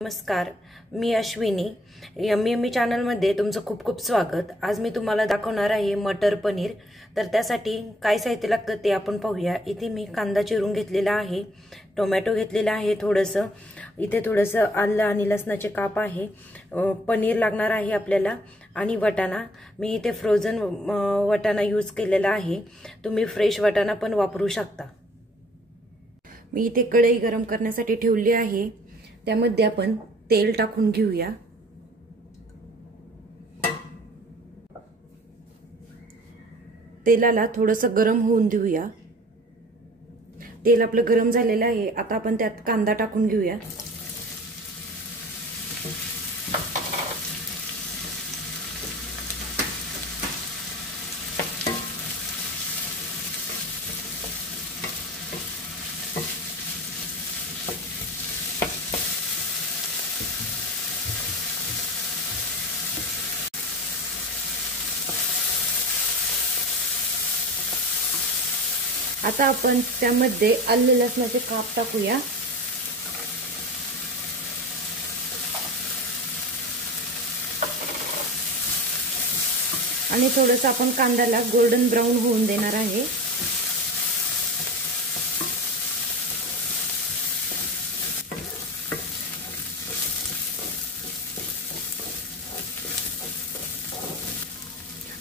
नमस्कार, मी अश्विनी यम्मी चॅनलमध्ये तुमचं खूप खूप स्वागत। आज मी तुम्हाला दाखवणार आहे मटर पनीर। तर त्यासाठी काय साहित्य लागतं ते आपण पाहूया। इथे मी कांदा चिरून घेतलेला आहे, टोमॅटो घेतलेला आहे थोडंसं, इथे थोडंसं आलं आणि लसणाचे काप आहे, पनीर लागणार आहे आपल्याला आणि वाटाणा। मी इथे फ्रोझन वाटाणा यूज केलेला आहे, तुम्ही फ्रेश वाटाणा पण वापरू शकता। मी इथे कढई गरम करण्यासाठी ठेवली आहे, त्यामध्ये आपण तेल टाकून घेऊया। तेलाला थोडंसं गरम होऊन देऊया। तेल आपलं गरम झालेलं आहे, आता आपण त्यात कांदा टाकून घेऊया। आता आपण त्यामध्ये आलं लसणाचे काप टाकूया आणि थोडंसं आपण कांद्याला गोल्डन ब्राउन होऊन देणार आहे।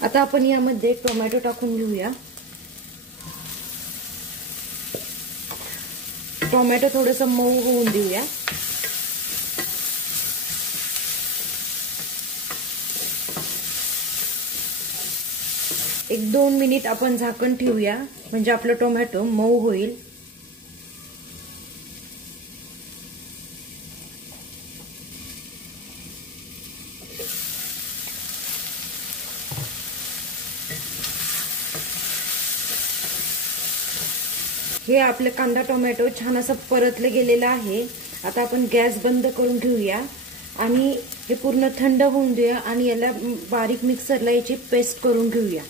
आता आपण यामध्ये टोमॅटो टाकून घेऊया। टोमॅटो थोडंसं मऊ होऊन देऊया। एक 2 मिनिट आपण झाकण ठेवूया, म्हणजे आपलं टोमॅटो मऊ होईल। हे आपले कांदा टोमॅटो छान असं परतले गेलेलं आहे। आता आपण गॅस बंद करून घेऊया आणि हे पूर्ण थंड होऊन देऊया आणि याला बारीक मिक्सरला याची पेस्ट करून घेऊया।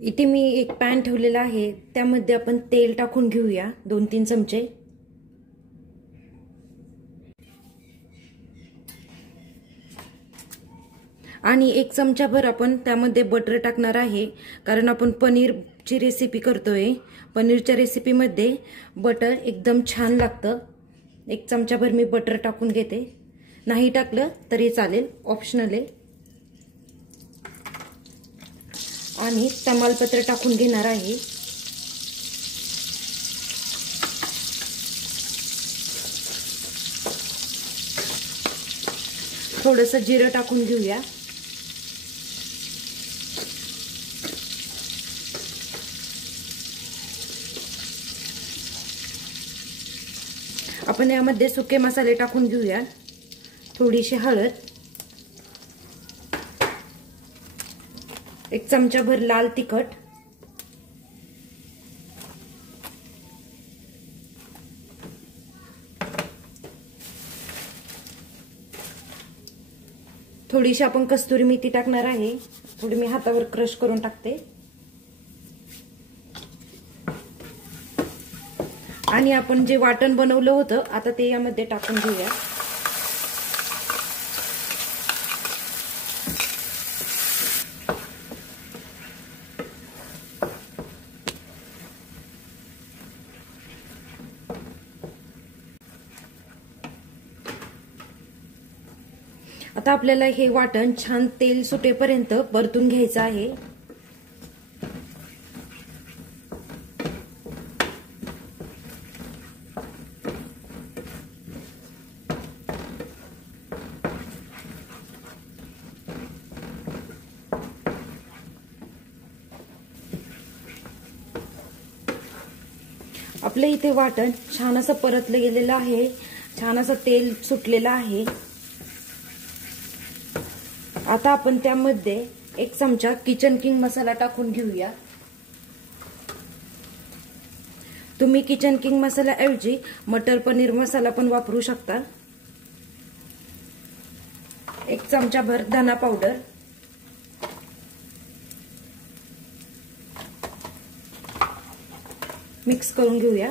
इथे मी एक पॅन ठेवलेला आहे, त्यामध्ये आपण तेल टाकून घेऊया 2-3 चमचे। आणि 1 चमचाभर आपण त्यामध्ये बटर टाकणार आहे, कारण आपण पनीरची रेसिपी करतोय। पनीरच्या रेसिपीमध्ये बटर एकदम छान लागतं। 1 चमचाभर मी बटर टाकून घेते, नाही टाकलं तरी चालेल, ऑप्शनल आहे। आणि तमालपत्र टाकून घेणार आहे। थोडंसं जिरं टाकून घेऊया। आपण यामध्ये सुके मसाले टाकून घेऊया, थोडीशी हळद, 1 चमचाभर लाल तिखट, थोडीशी आपण कस्तुरी मेथी टाकणार आहे, थोडी मी हातावर क्रश करून टाकते। आणि आपण जे वाटण बनवलं होतं आता ते यामध्ये टाकून घेऊया। आता आपल्याला हे वाटण छान तेल सुटेपर्यंत परतून घ्यायचं आहे। आपलं इथे वाटण छान असं परतलं गेलेलं आहे, छान असं तेल सुटलेलं आहे। आता आपण त्यामध्ये 1 चमचा किचन किंग मसाला टाकून घेऊया। तुम्ही किचन किंग मसाल्याऐवजी मटर पनीर मसाला पण वापरू शकता। 1 चमचाभर धना पावडर, मिक्स करून घेऊया।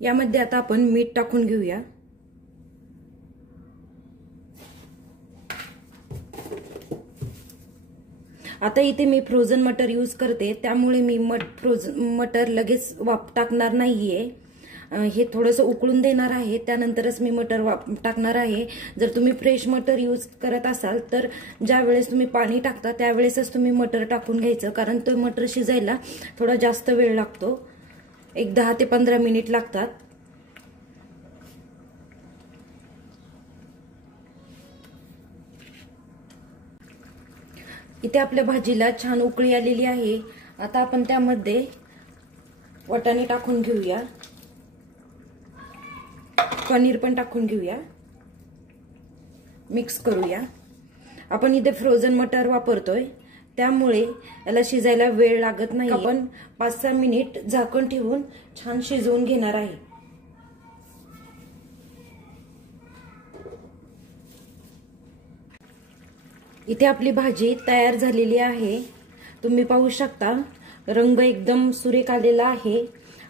यामध्ये आता आपण मीठ टाकून घेऊया। आता इथे मी फ्रोझन मटर यूज करते, त्यामुळे मी मटर लगेच टाकणार नाहीये। हे थोडंसं उकळून देणार आहे, त्यानंतरच मी मटर टाकणार आहे। जर तुम्ही फ्रेश मटर यूज करत असाल तर ज्या वेळेस तुम्ही पाणी टाकता त्यावेळेसच तुम्ही मटर टाकून घ्यायचं, कारण तो मटर शिजायला थोडा जास्त वेळ लागतो, एक 10 ते 15 मिनिट लागतात। इथे आपल्या भाजीला छान उकळी आलेली आहे। आता आपण त्यामध्ये वाटाणे टाकून घेऊया, पनीर पण टाकून घेऊया, मिक्स करूया। आपण इथे फ्रोझन मटर वापरतोय, त्यामुळे याला शिजायला वेळ लागत नाही। आपण 5-6 मिनिट झाकण ठेवून छान शिजवून घेणार आहे। इथे आपली भाजी तयार झालेली आहे। तुम्ही पाहू शकता, रंग एकदम सुरेख आलेला आहे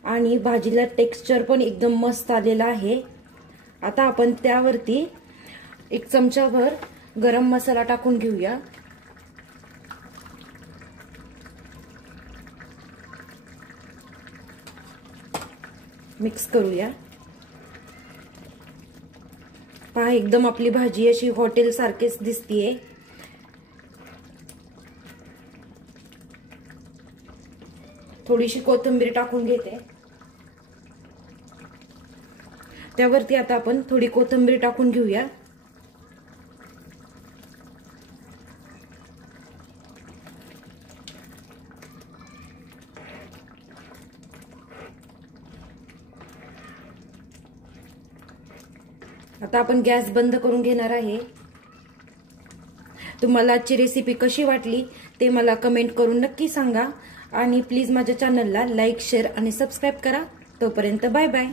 आणि भाजीला टेक्स्चर पण एकदम मस्त आलेला आहे। आता आपण त्यावरती 1 चमचाभर गरम मसाला टाकून घेऊया। मिक्स करूया। पहा, एकदम आपली भाजी अशी हॉटेल सारखीच दिसतीये। थोडीशी कोथिंबीर टाकून घेते, त्यावरती आता आपण थोडी कोथिंबीर टाकून घेऊया। आता आपण गॅस बंद करून घेणार आहे। तुम्हाला आजची रेसिपी कशी वाटली ते मला कमेंट करून नक्की सांगा आणि प्लीज माझ्या चॅनलला लाईक, शेअर आणि सबस्क्राईब करा। तोपर्यंत बाय बाय।